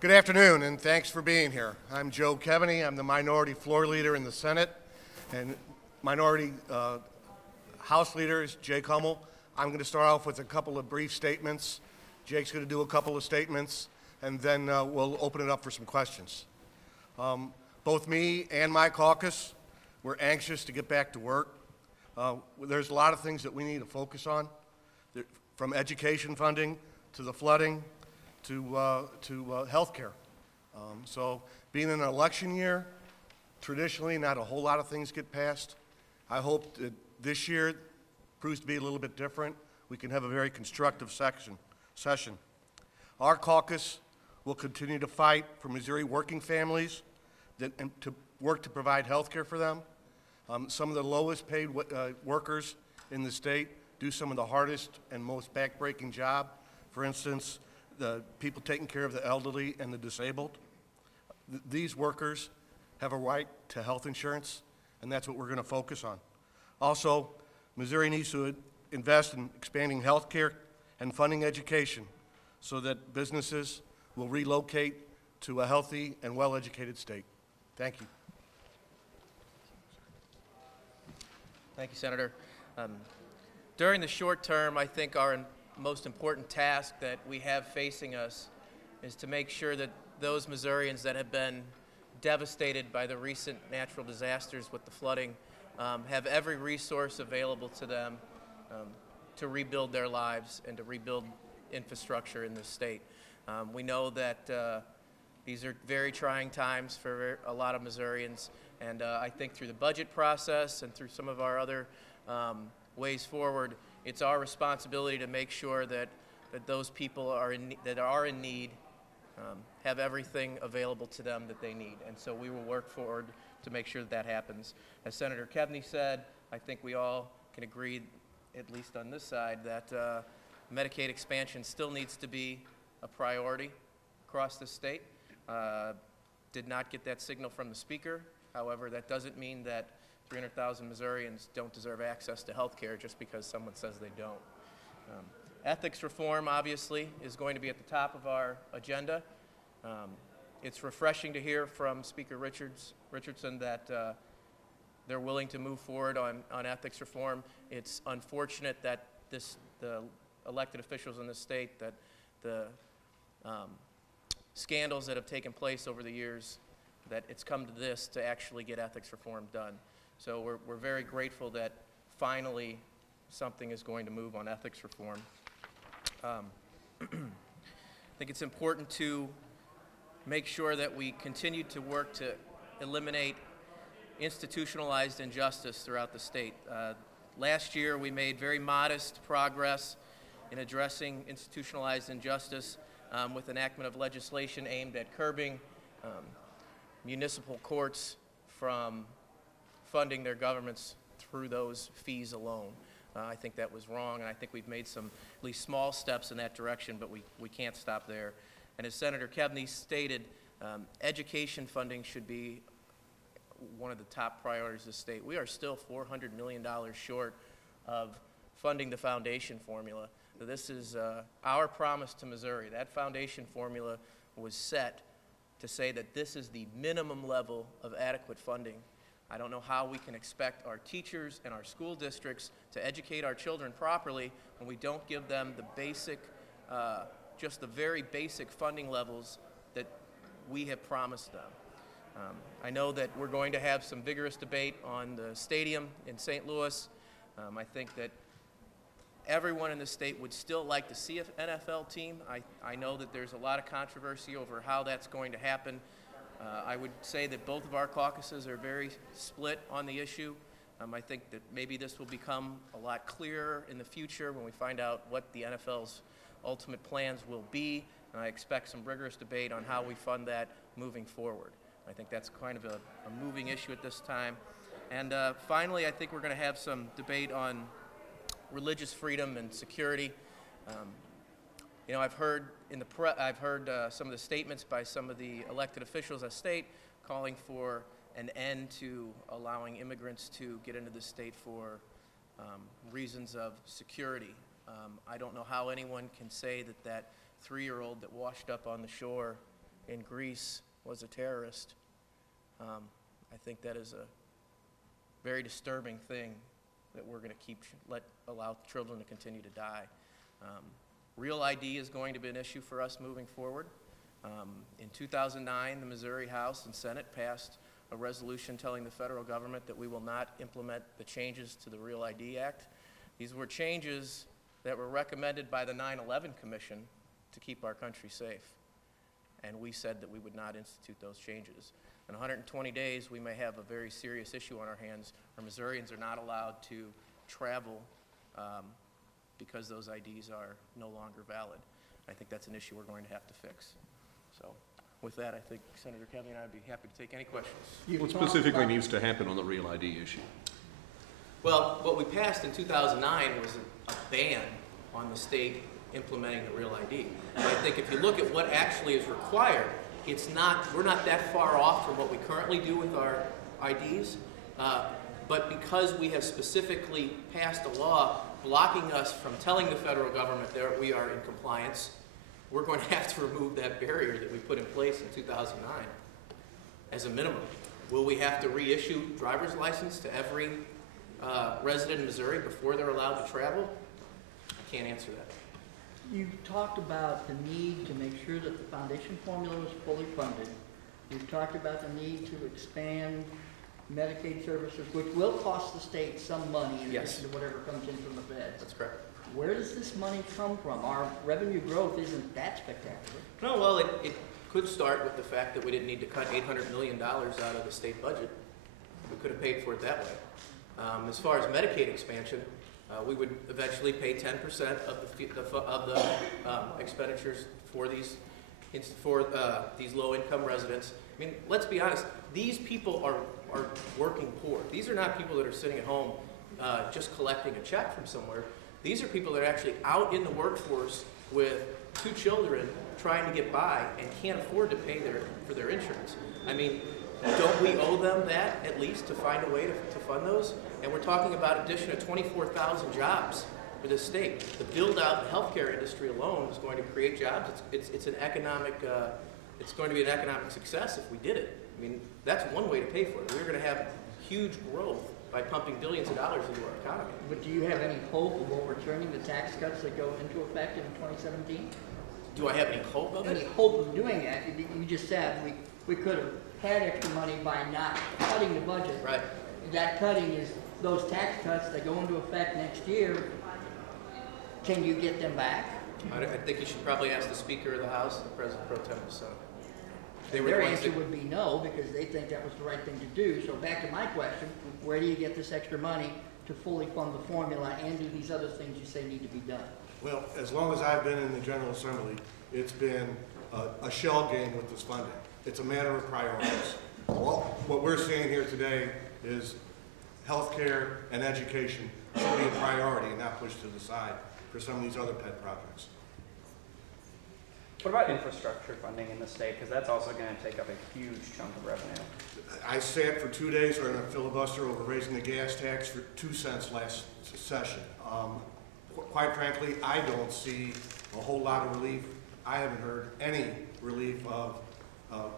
Good afternoon, and thanks for being here. I'm Joe Kevaney. I'm the minority floor leader in the Senate, and minority House leader is Jake Hummel. I'm going to start off with a couple of brief statements. Jake's going to do a couple of statements, and then we'll open it up for some questions. Both me and my caucus, we're anxious to get back to work. There's a lot of things that we need to focus on, from education funding to the flooding, to health care. So being an election year, traditionally not a whole lot of things get passed. I hope that this year proves to be a little bit different. We can have a very constructive session. Our caucus will continue to fight for Missouri working families and to work to provide health care for them. Some of the lowest paid workers in the state do some of the hardest and most backbreaking job. For instance, the people taking care of the elderly and the disabled. These workers have a right to health insurance, and that's what we're going to focus on. Also, Missouri needs to invest in expanding health care and funding education so that businesses will relocate to a healthy and well-educated state. Thank you. Thank you, Senator. During the short term, I think our most important task that we have facing us is to make sure that those Missourians that have been devastated by the recent natural disasters with the flooding have every resource available to them to rebuild their lives and to rebuild infrastructure in this state. We know that these are very trying times for a lot of Missourians, and I think through the budget process and through some of our other ways forward, it's our responsibility to make sure that those people that are in need have everything available to them that they need. And so we will work forward to make sure that happens. As Senator Kevaney said, I think we all can agree, at least on this side, that Medicaid expansion still needs to be a priority across the state. Did not get that signal from the Speaker. However, that doesn't mean that 300,000 Missourians don't deserve access to health care just because someone says they don't. Ethics reform, obviously, is going to be at the top of our agenda. It's refreshing to hear from Speaker Richardson that they're willing to move forward on ethics reform. It's unfortunate that the elected officials in the state, that the scandals that have taken place over the years, that it's come to this to actually get ethics reform done. So we're very grateful that finally something is going to move on ethics reform. I think it's important to make sure that we continue to work to eliminate institutionalized injustice throughout the state. Last year we made very modest progress in addressing institutionalized injustice with enactment of legislation aimed at curbing municipal courts from funding their governments through those fees alone. I think that was wrong, and I think we've made some at least small steps in that direction, but we can't stop there. And as Senator Kevaney stated, education funding should be one of the top priorities of the state. We are still $400 million short of funding the foundation formula. This is our promise to Missouri. That foundation formula was set to say that this is the minimum level of adequate funding. I don't know how we can expect our teachers and our school districts to educate our children properly when we don't give them the basic, just the very basic funding levels that we have promised them. I know that we're going to have some vigorous debate on the stadium in St. Louis. I think that everyone in the state would still like to see an NFL team. I know that there's a lot of controversy over how that's going to happen. I would say that both of our caucuses are very split on the issue. I think that maybe this will become a lot clearer in the future when we find out what the NFL's ultimate plans will be, and I expect some rigorous debate on how we fund that moving forward. I think that's kind of a moving issue at this time. And finally, I think we're going to have some debate on religious freedom and security. You know, I've heard some of the statements by some of the elected officials of the state calling for an end to allowing immigrants to get into the state for reasons of security. I don't know how anyone can say that 3-year-old that washed up on the shore in Greece was a terrorist, I think that is a very disturbing thing that we're going to allow children to continue to die. Real ID is going to be an issue for us moving forward. In 2009, the Missouri House and Senate passed a resolution telling the federal government that we will not implement the changes to the Real ID Act. These were changes that were recommended by the 9/11 Commission to keep our country safe. And we said that we would not institute those changes. In 120 days, we may have a very serious issue on our hands where Missourians are not allowed to travel because those IDs are no longer valid. I think that's an issue we're going to have to fix. So with that, I think Senator Kevin and I would be happy to take any questions. What specifically needs to happen on the Real ID issue? Well, what we passed in 2009 was a ban on the state implementing the Real ID. But I think if you look at what actually is required, we're not that far off from what we currently do with our IDs. But because we have specifically passed a law blocking us from telling the federal government that we are in compliance, we're going to have to remove that barrier that we put in place in 2009 as a minimum. Will we have to reissue driver's license to every resident in Missouri before they're allowed to travel? I can't answer that. You talked about the need to make sure that the foundation formula was fully funded. You've talked about the need to expand Medicaid services, which will cost the state some money in addition to whatever comes in from the feds. That's correct. Where does this money come from? Our revenue growth isn't that spectacular. No, well, it could start with the fact that we didn't need to cut $800 million out of the state budget. We could have paid for it that way. As far as Medicaid expansion, we would eventually pay 10% of the expenditures for these low-income residents. I mean, let's be honest. These people are working poor. These are not people that are sitting at home just collecting a check from somewhere. These are people that are actually out in the workforce with 2 children trying to get by and can't afford to pay for their insurance. I mean, don't we owe them that at least to find a way to fund those? And we're talking about addition of 24,000 jobs for this state. The build-out in the healthcare industry alone is going to create jobs. It's an economic. It's going to be an economic success if we did it. I mean, that's one way to pay for it. We're going to have huge growth by pumping billions of dollars into our economy. But do you have any hope of overturning the tax cuts that go into effect in 2017? Do I have any hope of it? Any hope of doing that? You just said we could have had extra money by not cutting the budget. Right. That cutting is those tax cuts that go into effect next year. Can you get them back? I think you should probably ask the Speaker of the House and the President Pro Tem of the Senate. Their answer would be no, because they think that was the right thing to do. So back to my question, where do you get this extra money to fully fund the formula and do these other things you say need to be done? Well, as long as I've been in the General Assembly, it's been a shell game with this funding. It's a matter of priorities. Well, what we're seeing here today is healthcare and education should be a priority and not pushed to the side for some of these other pet projects. What about infrastructure funding in the state? Because that's also going to take up a huge chunk of revenue. I sat for 2 days during a filibuster over raising the gas tax for 2 cents last session. Quite frankly, I don't see a whole lot of relief. I haven't heard any relief of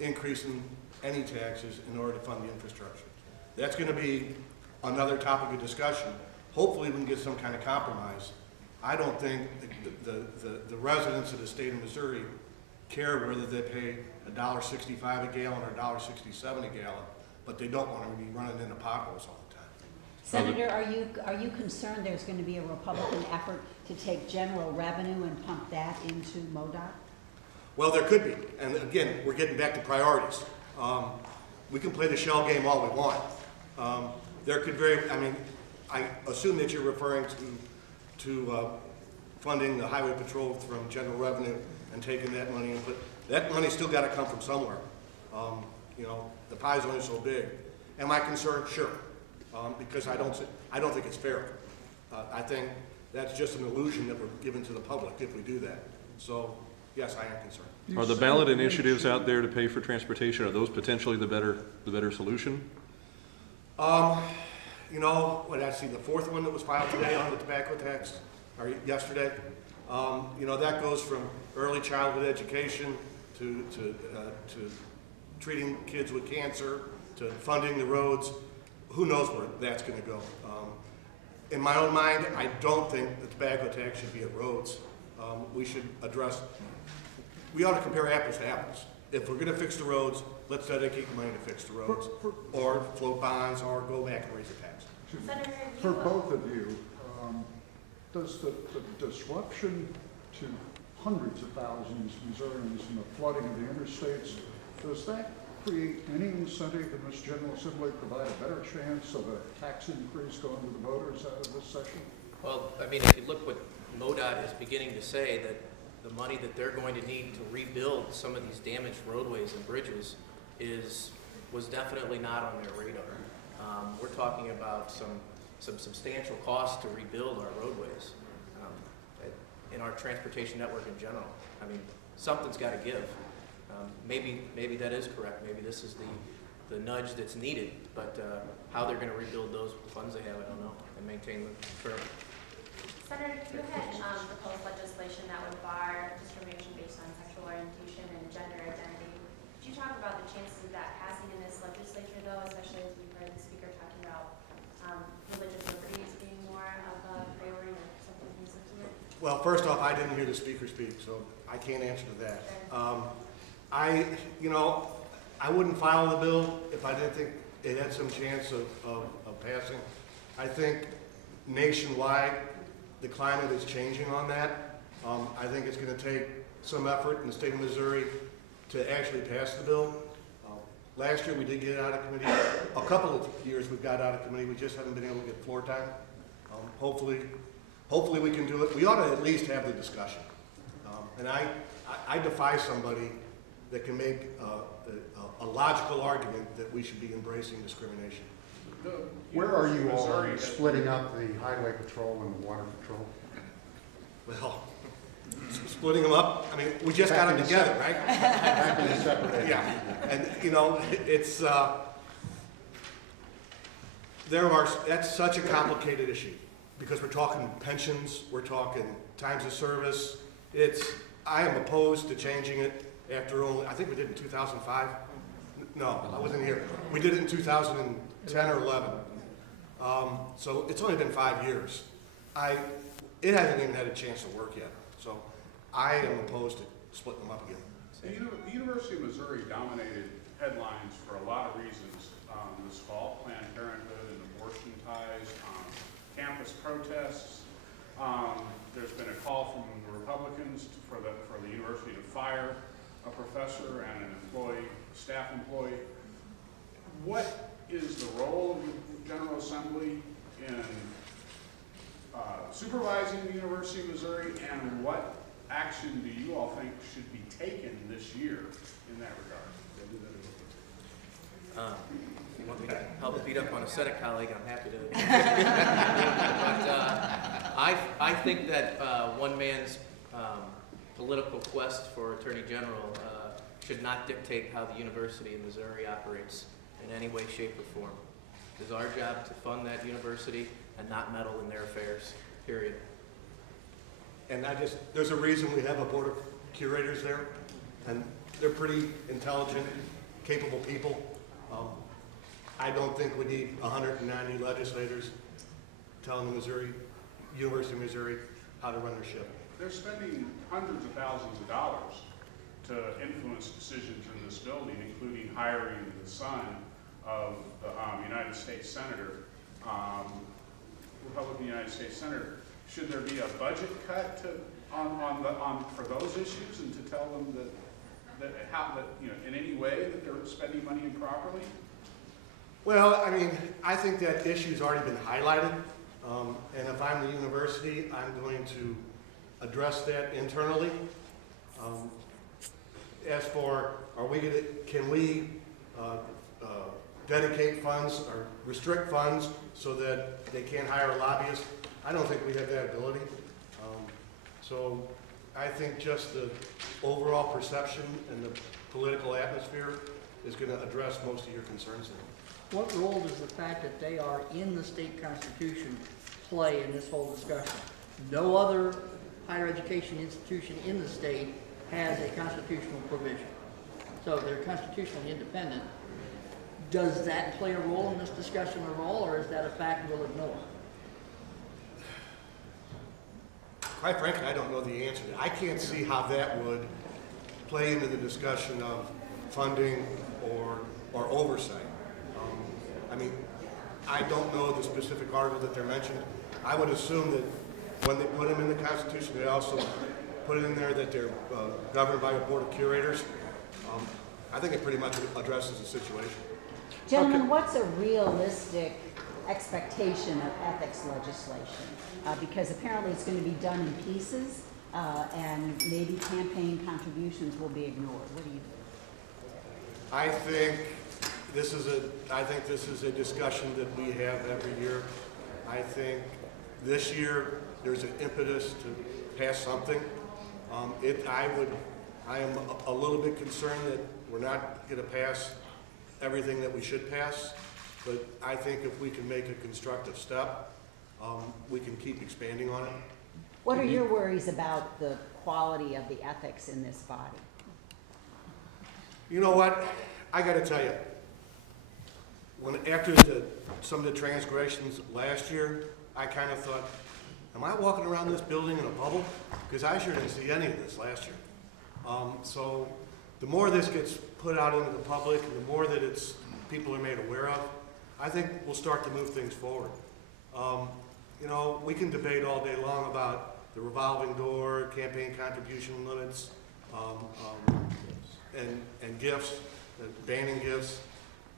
increasing any taxes in order to fund the infrastructure. That's going to be another topic of discussion. Hopefully we can get some kind of compromise. I don't think the residents of the state of Missouri care whether they pay $1.65 a gallon or $1.67 a gallon, but they don't want to be running into potholes all the time. Senator, are you concerned there's going to be a Republican effort to take general revenue and pump that into MoDOT? Well, there could be, and again, we're getting back to priorities. We can play the shell game all we want. There could I assume that you're referring to funding the highway patrol from general revenue and taking that money and that money's still got to come from somewhere. You know, the pie's only so big. Am I concerned? Sure, because I don't think it's fair. I think that's just an illusion that we're giving to the public if we do that. So, yes, I am concerned. Are the ballot initiatives out there to pay for transportation, are those potentially the better solution? You know, what I see, the 4th one that was filed today on the tobacco tax, or yesterday, you know, that goes from early childhood education to treating kids with cancer, to funding the roads. Who knows where that's going to go? In my own mind, I don't think the tobacco tax should be at roads. We should address, we ought to compare apples to apples. If we're going to fix the roads, let's dedicate the money to fix the roads, or float bonds, or go back and raise the tax. For both of you, does the disruption to hundreds of thousands of Missourians in the flooding of the interstates, does that create any incentive in this General Assembly, provide a better chance of a tax increase going to the voters out of this session? Well, I mean, if you look what MoDOT is beginning to say, that the money that they're going to need to rebuild some of these damaged roadways and bridges was definitely not on their radar. We're talking about some substantial costs to rebuild our roadways in our transportation network in general. I mean, something's got to give. Maybe that is correct. Maybe this is the nudge that's needed, but how they're going to rebuild those funds they have, I don't know, and maintain the current. Senator, you had proposed legislation that would bar discrimination based on sexual orientation and gender identity. Could you talk about the chances of that passing in this legislature, though, especially as we've heard the speaker talking about religious liberties being more of a priority or something consistent with? Well, first off, I didn't hear the speaker speak, so I can't answer to that. I wouldn't file the bill if I didn't think it had some chance of passing. I think nationwide, the climate is changing on that. I think it's going to take some effort in the state of Missouri to actually pass the bill. Last year we did get out of committee. A couple of years we've got out of committee. We just haven't been able to get floor time. Hopefully we can do it. We ought to at least have the discussion. And I defy somebody that can make a logical argument that we should be embracing discrimination. Where are you all on splitting up the highway patrol and the water patrol? Well, splitting them up, I mean, we just got them together, right? Back in the separate. Yeah, and it's, that's such a complicated issue because we're talking pensions, we're talking times of service. I am opposed to changing it after only, I think we did it in 2005. No, I wasn't here. We did it in 2010 or 11. So it's only been 5 years. It hasn't even had a chance to work yet. So I am opposed to splitting them up again. The University of Missouri dominated headlines for a lot of reasons this fall: Planned Parenthood and abortion ties, campus protests. There's been a call from the Republicans for the university to fire a professor and an staff employee. What is the role of the General Assembly in supervising the University of Missouri, and what action do you all think should be taken this year in that regard? If you want me to help beat up on a Senate colleague, I'm happy to. But I think that one man's political quest for Attorney General should not dictate how the University of Missouri operates in any way, shape, or form. It is our job to fund that university and not meddle in their affairs, period. And there's a reason we have a board of curators there, and they're pretty intelligent, capable people. I don't think we need 190 legislators telling the University of Missouri how to run their ship. They're spending hundreds of thousands of dollars to influence decisions in this building, including hiring the son of the United States Senator, Republican United States Senator. Should there be a budget cut for those issues, and to tell them that in any way that they're spending money improperly? Well, I mean, I think that issue's already been highlighted, and if I'm the university, I'm going to address that internally. As for, can we dedicate funds or restrict funds so that they can't hire lobbyists? I don't think we have that ability. So I think just the overall perception and the political atmosphere is going to address most of your concerns there. What role does the fact that they are in the state constitution play in this whole discussion? No other higher education institution in the state has a constitutional provision. So they're constitutionally independent. Does that play a role in this discussion at all, or is that a fact we'll ignore? Quite frankly, I don't know the answer. I can't see how that would play into the discussion of funding or oversight. I mean, I don't know the specific article that they're mentioned. I would assume that when they put them in the Constitution, they also put it in there that they're governed by a board of curators. I think it pretty much addresses the situation. Gentlemen, what's a realistic expectation of ethics legislation? Because apparently it's going to be done in pieces, and maybe campaign contributions will be ignored. What do you think? I think this is a discussion that we have every year. I think this year there's an impetus to pass something. I am a little bit concerned that we're not going to pass everything that we should pass, but I think if we can make a constructive step, we can keep expanding on it. What are your worries about the quality of the ethics in this body? You know what? I got to tell you, after some of the transgressions last year, I kind of thought, am I walking around this building in a bubble? Because I sure didn't see any of this last year. So the more this gets put out into the public, and the more that people are made aware of, I think we'll start to move things forward. You know, we can debate all day long about the revolving door, campaign contribution limits, and gifts, banning gifts.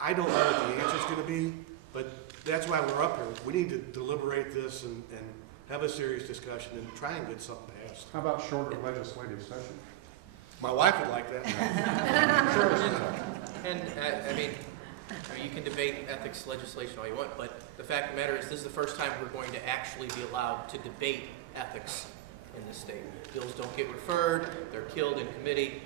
I don't know what the answer's going to be, but that's why we're up here. We need to deliberate this and have a serious discussion and try and get something passed. How about shorter legislative session? My wife would like that. And, I mean, you can debate ethics legislation all you want, but the fact of the matter is this is the first time we're going to actually be allowed to debate ethics in this state. Bills don't get referred, they're killed in committee,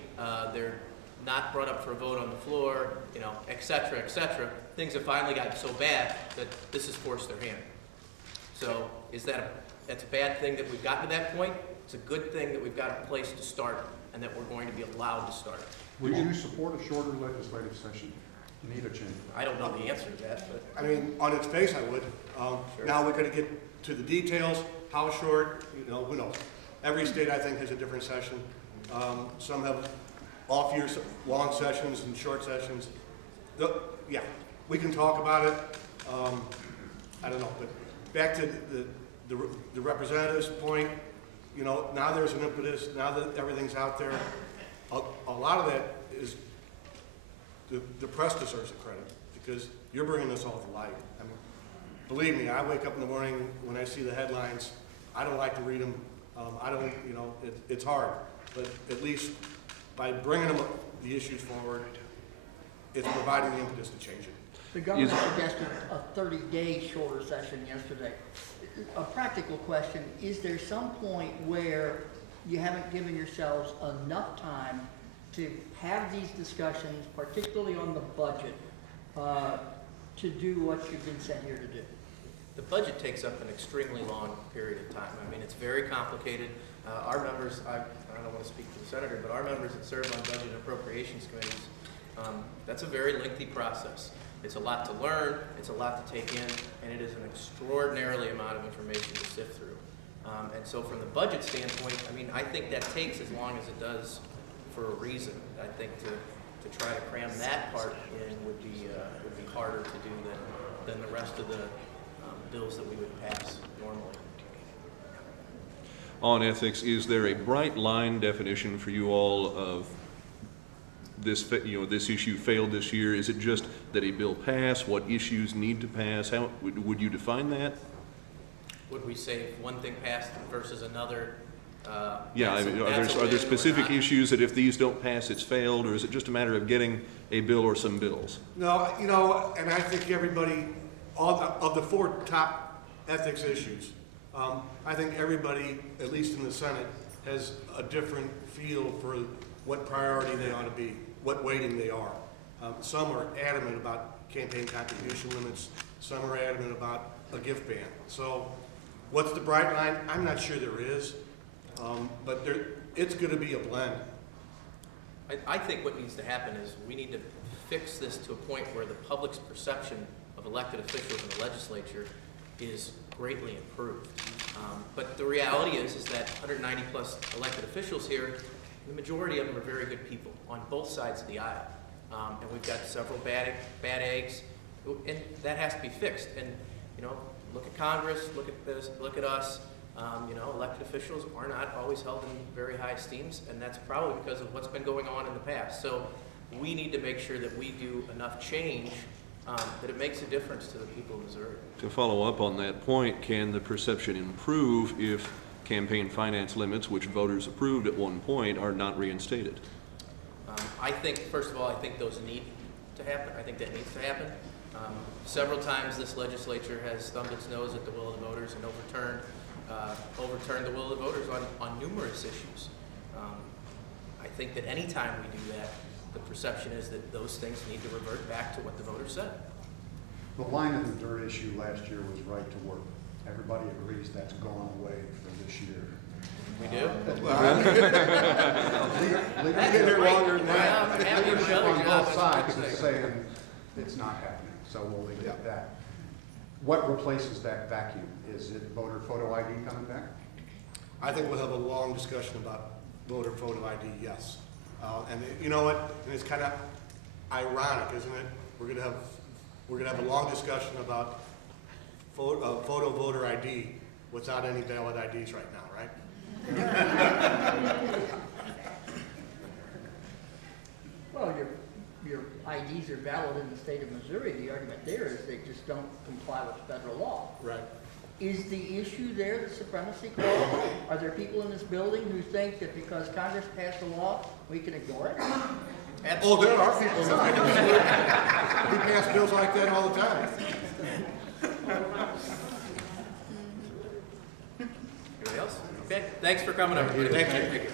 they're not brought up for a vote on the floor, you know, et cetera, et cetera. Things have finally gotten so bad that this has forced their hand. So that's a bad thing that we've gotten to that point. It's a good thing that we've got a place to start and that we're going to be allowed to start. Would you support a shorter legislative session? Need a change? I don't know the answer to that, but. I mean, on its face, I would. Sure. Now we're going to get to the details, how short, you know, who knows. Every state, I think, has a different session. Some have off-year long sessions and short sessions. Yeah, we can talk about it. I don't know, but back to the representative's point, you know, now there's an impetus, now that everything's out there, a lot of that is the press deserves the credit because you're bringing this all to light. I mean, believe me, I wake up in the morning when I see the headlines. I don't like to read them. I don't, you know, it's hard, but at least by bringing the issues forward, it's providing the impetus to change it. The governor suggested a 30-day shorter session yesterday. A practical question, is there some point where you haven't given yourselves enough time to have these discussions, particularly on the budget, to do what you've been sent here to do? The budget takes up an extremely long period of time. I mean, it's very complicated. Our members, I don't want to speak for the senator, but our members that serve on budget and appropriations committees, that's a very lengthy process. It's a lot to learn, it's a lot to take in, and it is an extraordinarily amount of information to sift through. And so from the budget standpoint, I mean, I think that takes as long as it does for a reason. I think to try to cram that part in would be harder to do than the rest of the bills that we would pass normally. On ethics, is there a bright line definition for you all of this, you know, this issue failed this year? Is it just that a bill passed? What issues need to pass? How would you define that? Would we say if one thing passed versus another? Yeah, I mean, are there specific issues that if these don't pass, it's failed, or is it just a matter of getting a bill or some bills? No, you know, and I think everybody, of the 4 top ethics issues, I think everybody, at least in the Senate, has a different feel for what priority they ought to be, what weighting they are. Some are adamant about campaign contribution limits. Some are adamant about a gift ban. So what's the bright line? I'm not sure there is, but it's going to be a blend. I think what needs to happen is we need to fix this to a point where the public's perception of elected officials in the legislature is greatly improved. But the reality is that 190 plus elected officials here, the majority of them are very good people on both sides of the aisle. And we've got several bad eggs, and that has to be fixed. And, you know, look at Congress, look at this, look at us. You know, elected officials are not always held in very high esteem, and that's probably because of what's been going on in the past. So we need to make sure that we do enough change that it makes a difference to the people of Missouri. To follow up on that point, can the perception improve if campaign finance limits, which voters approved at one point, are not reinstated? I think, first of all, I think those need to happen. I think that needs to happen. Several times this legislature has thumbed its nose at the will of the voters and overturned the will of the voters on numerous issues. I think that any time we do that, the perception is that those things need to revert back to what the voters said. The line in the dirt issue last year was right to work. Everybody agrees that's gone away for this year. We do? Leadership on both sides is saying it's not happening, so we'll leave it at that. What replaces that vacuum? Is it voter photo ID coming back? I think we'll have a long discussion about voter photo ID, yes. And you know what? And it's kind of ironic, isn't it? We're gonna have a long discussion about photo voter ID without any valid IDs right now, right? Well, your IDs are valid in the state of Missouri. The argument there is they just don't comply with federal law. Right. Is the issue there the supremacy clause? Are there people in this building who think that because Congress passed a law, we can ignore it? Oh, there are people in this building. We pass bills like that all the time. Anybody else? Okay, thanks for coming, everybody. Thank you.